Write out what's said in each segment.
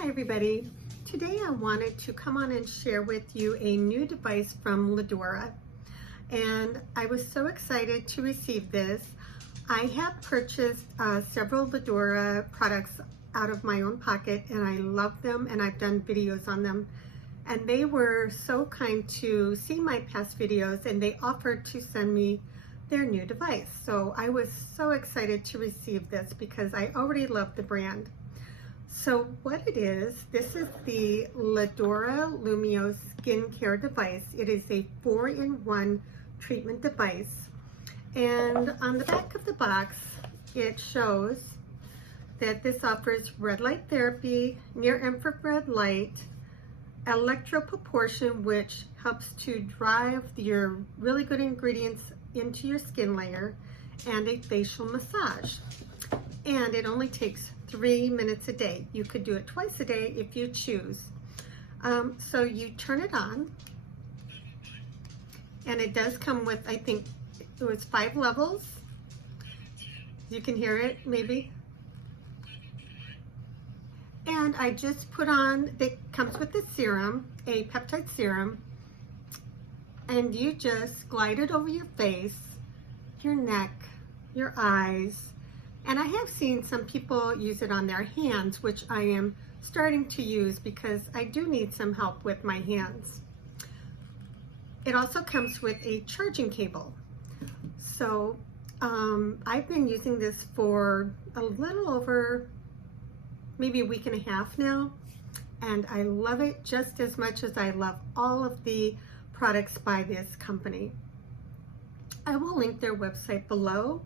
Hi everybody. Today I wanted to come on and share with you a new device from Ledora, and I was so excited to receive this. I have purchased several Ledora products out of my own pocket, and I love them, and I've done videos on them, and they were so kind to see my past videos, and they offered to send me their new device. So I was so excited to receive this because I already love the brand. So what it is, this is the Ledora Lumeo skincare device. It is a 4-in-1 treatment device. And on the back of the box, it shows that this offers red light therapy, near infrared light, electroporation, which helps to drive your really good ingredients into your skin layer, and a facial massage. And it only takes 3 minutes a day. You could do it twice a day if you choose. So you turn it on, and it does come with, I think it was 5 levels. You can hear it maybe. And I just put on, it comes with the serum, a peptide serum, and you just glide it over your face, your neck, your eyes. And I have seen some people use it on their hands, which I am starting to use because I do need some help with my hands. It also comes with a charging cable. So I've been using this for a little over maybe a week and a half now, and I love it just as much as I love all of the products by this company. I will link their website below.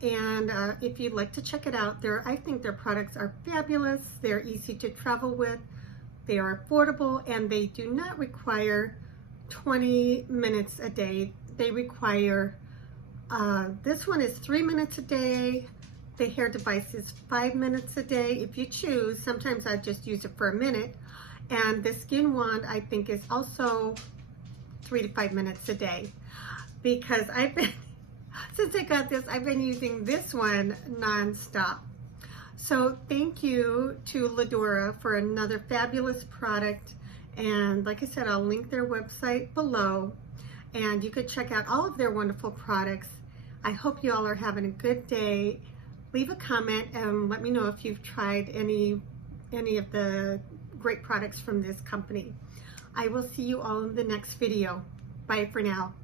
And if you'd like to check it out, I think their products are fabulous. They're easy to travel with, they are affordable, and they do not require 20 minutes a day. They require, this one is 3 minutes a day. The hair device is 5 minutes a day if you choose. Sometimes I just use it for a minute. And the skin wand, I think, is also 3 to 5 minutes a day, because since I got this, I've been using this one non-stop. So thank you to Ledora for another fabulous product. And like I said, I'll link their website below, and you could check out all of their wonderful products. I hope you all are having a good day. Leave a comment and let me know if you've tried any of the great products from this company. I will see you all in the next video. Bye for now.